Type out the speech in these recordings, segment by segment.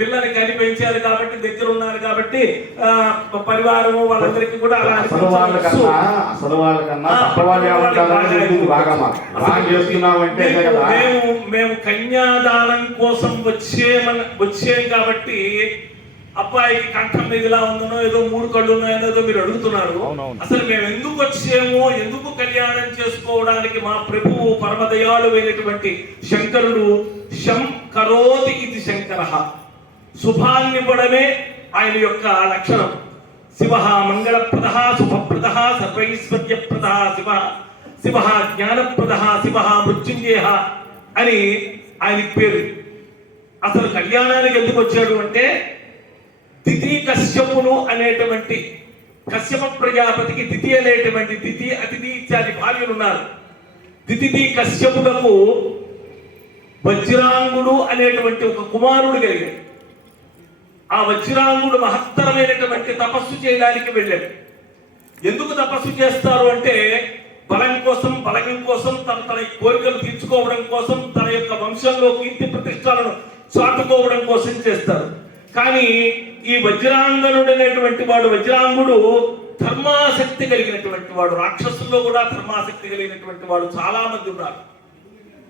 పిల్లని కని పెంచారు కాబట్టి దగ్గర ఉన్నారు కాబట్టి ఆ, పరివారము వాళ్ళందరికీ కూడా అలా అసలు. వాళ్ళకన్నా అసలు వాళ్ళకన్నా మేము- మేము కన్యాదానం కోసం వచ్చేమన వచ్చేం కాబట్టి అబ్బాయికి కంఠం మీద ఇలా ఉందనో ఏదో మూడు కళ్ళు ఉన్నాయనో ఏదో మీరు అడుగుతున్నారు. అసలు మేము ఎందుకు వచ్చేమో ఎందుకు కళ్యాణం చేసుకోవడానికి మా ప్రభువు పరమదయాళువైనటువంటి శంకరుడు శం కరోతి ఇది శంకర శుభాన్నివ్వడమే ఆయన యొక్క లక్షణం. శివ మంగళప్రద శుభప్రద సర్వైశ్వర్యప్రద శివ శివ జ్ఞానప్రద శివ మృత్యుంజయ అని ఆయన పేరు. అసలు కళ్యాణానికి ఎందుకు వచ్చాడు అంటే తిథి కశ్యపును అనేటువంటి కశ్యప ప్రజాపతికి తిథి అనేటువంటి తిథి అతిథి ఇత్యాది భార్యలు ఉన్నారు తిథిది కశ్యపులకు వజ్రాంగుడు అనేటువంటి ఒక కుమారుడు కలిగాడు. ఆ వజ్రాంగుడు మహత్తరమైనటువంటి తపస్సు చేయడానికి వెళ్ళాడు. ఎందుకు తపస్సు చేస్తారు అంటే బలం కోసం బలగం కోసం తన తన కోరికలు తీర్చుకోవడం కోసం తన యొక్క వంశంలో కీర్తి ప్రతిష్టలను చాటుకోవడం కోసం చేస్తారు. కానీ ఈ వజ్రాంగనుడు అనేటువంటి వాడు వజ్రాంగుడు ధర్మాసక్తి కలిగినటువంటి వాడు రాక్షసుల్లో కూడా ధర్మాసక్తి కలిగినటువంటి వాడు చాలా మంది ఉన్నారు.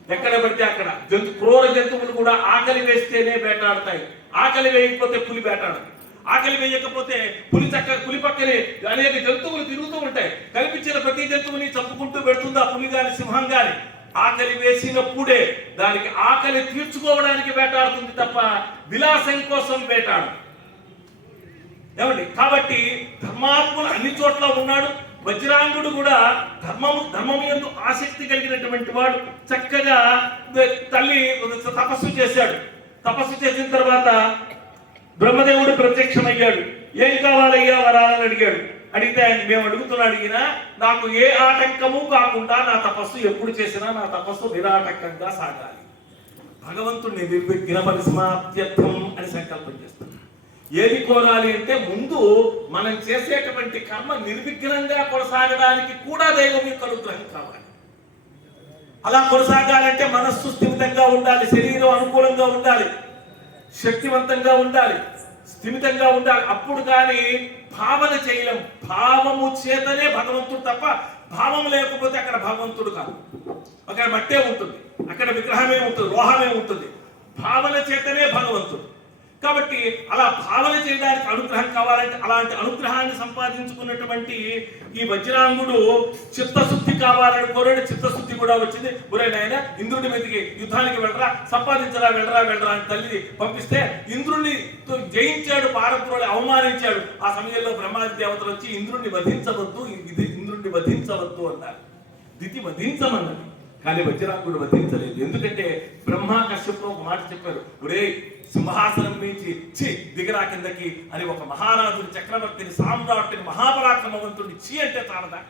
ఎక్కడ పడితే అక్కడ. జంతు క్రూర జంతువులు కూడా ఆకలి వేస్తేనే వేటాడతాయి. ఆకలి వేయకపోతే పులి వేటాడదు. ఆకలి వేయకపోతే పులి చక్క పులి పక్కనే అనేక జంతువులు తిరుగుతూ ఉంటాయి. కనిపించిన ప్రతి జంతువుని చంపుకుంటూ పెడుతుంది ఆ పులి గాని సింహం గాని? ఆకలి వేసినప్పుడే దానికి ఆకలి తీర్చుకోవడానికి వేటాడుతుంది తప్ప విలాసం కోసం వేటాడు. ఏమండి? కాబట్టి ధర్మాత్ములు అన్ని చోట్ల ఉన్నాడు. వజ్రాంగుడు కూడా ధర్మము ధర్మం ఎందు ఆసక్తి కలిగినటువంటి వాడు. చక్కగా తల్లి తపస్సు చేశాడు. తపస్సు చేసిన తర్వాత బ్రహ్మదేవుడు ప్రత్యక్షమయ్యాడు. ఏం కావాలయ్యా? వరాలని అడిగాడు. అడిగితే ఆయన మేము అడుగుతున్నాడు ఈయన నాకు ఏ ఆటంకము కాకుండా నా తపస్సు ఎప్పుడు చేసినా నా తపస్సు నిరాటంకంగా సాగాలి. భగవంతుడిని నిర్విఘ్న పరిసమాప్త్యర్థం అని సంకల్పం చేస్తాడు. ఏది కోరాలి అంటే ముందు మనం చేసేటువంటి కర్మ నిర్విఘ్నంగా కొనసాగడానికి కూడా దైవం యొక్క అనుగ్రహం కావాలి. అలా కొనసాగాలంటే మనస్సు స్థిమితంగా ఉండాలి శరీరం అనుకూలంగా ఉండాలి శక్తివంతంగా ఉండాలి స్థిమితంగా ఉండాలి. అప్పుడు కానీ భావన చేయలేం. భావము చేతనే భగవంతుడు తప్ప భావం లేకపోతే అక్కడ భగవంతుడు కాదు. అక్కడ మట్టే ఉంటుంది. అక్కడ విగ్రహమే ఉంటుంది లోహమే ఉంటుంది. భావన చేతనే భగవంతుడు. కాబట్టి అలా భావన చేయడానికి అనుగ్రహం కావాలంటే అలాంటి అనుగ్రహాన్ని సంపాదించుకున్నటువంటి ఈ వజ్రాంగుడు చిత్తశుద్ధి కావాలని కోరాడు. చిత్తశుద్ధి కూడా వచ్చింది. ఒరే నాయన ఇంద్రుడి మీదకి యుద్ధానికి వెళ్ళరా? సంపాదించరా వెళ్ళరా వెళ్ళరా అని తల్లి పంపిస్తే ఇంద్రుడిని జయించాడు పారపురుడు అవమానించాడు. ఆ సమయంలో బ్రహ్మాది దేవతలు వచ్చి ఇంద్రుడిని వధించవద్దు ఇది ఇంద్రుడిని వధించవద్దు అన్నారు. దితి వధించమన్నది కానీ వజ్రాంగుడు వధించలేదు. ఎందుకంటే బ్రహ్మా కశ్యపుడు ఒక మాట చెప్పారు ఒరే సింహాసనం మించి చి దిగరా కిందకి అని ఒక మహారాజుని చక్రవర్తిని సామ్రాట్ని మహాపరాక్రమవంతుడిని చి అంటే చాలదా?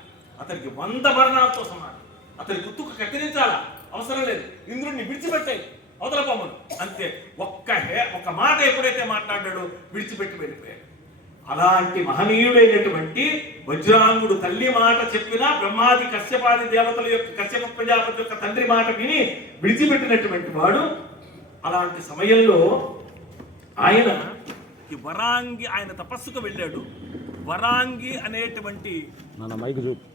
అతనికి వంద మరణాలతో సమానం. అతని గుత్తుకు కత్తిరించాలా? అవసరం లేదు. ఇంద్రుడిని విడిచిపెట్టాయి అవతల పొమ్మను అంతే ఒక్క హే ఒక మాట ఎప్పుడైతే మాట్లాడాడో విడిచిపెట్టి వెళ్ళిపోయాడు. అలాంటి మహనీయుడైనటువంటి వజ్రాంగుడు తల్లి మాట చెప్పినా బ్రహ్మాది కశ్యపాది దేవతల యొక్క కశ్యప ప్రజాపతి యొక్క తండ్రి మాట విని విడిచిపెట్టినటువంటి వాడు. అలాంటి సమయంలో ఆయన ఈ వరాంగి ఆయన తపస్సుకు వెళ్ళాడు. వరాంగి అనేటువంటి మన మైక్ చూపు.